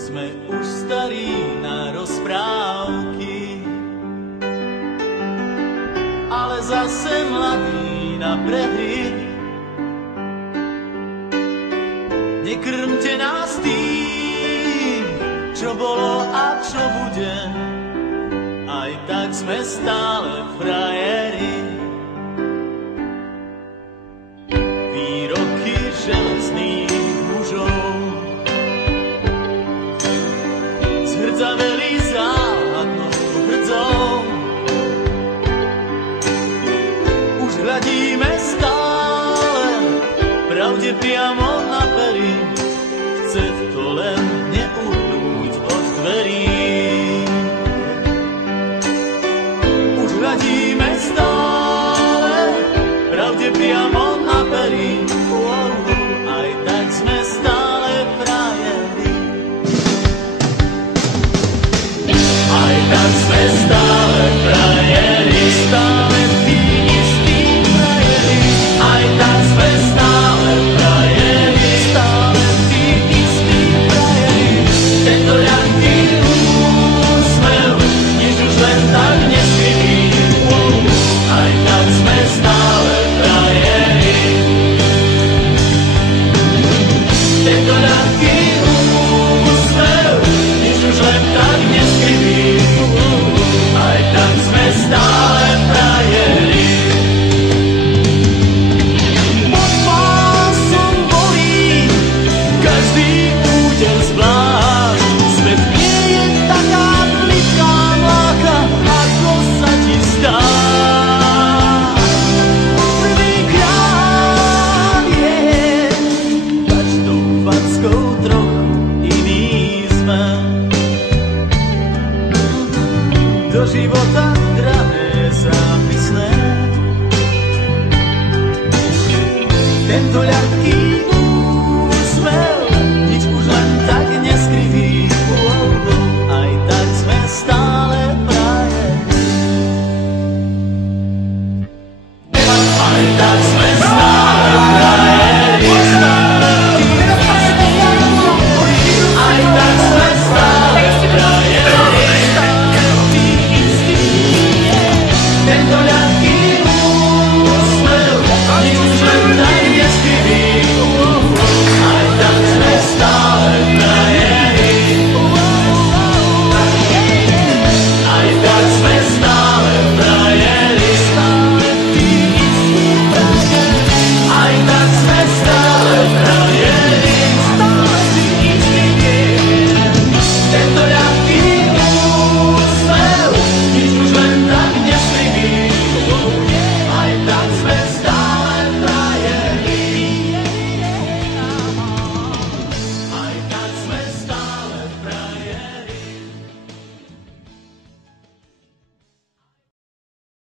Sme už starí na rozprávky, ale zase mladí na prehry. Nekrmte nás tým, čo bolo a čo bude, aj tak sme stále frajeri. Výroky železných mužov zhrdzaveli záhadnou hrdzou. Už hľadíme stále pravde priamo na pery, chce to len neuhnúť od dverí. Už hľadíme stále pravde priamo na pery, aj tak sme stále frajeri. Aj tak sme stále frajeri, stále tí istí frajeri. Aj tak sme stále frajeri, stále tí istí frajeri. Tento ľahký úsmev, nič už len tak neskrytý. Aj tak sme stále frajeri. Tento ľahký úsmev, nič už len tak neskrytý. Aj tak sme stále frajeri. Pod pásom bolí každý úder zvlášť. Svet nie je taká plitká mláka, ako sa ti zdá. Prvýkrát je každou fackou trochu iný sme. Do života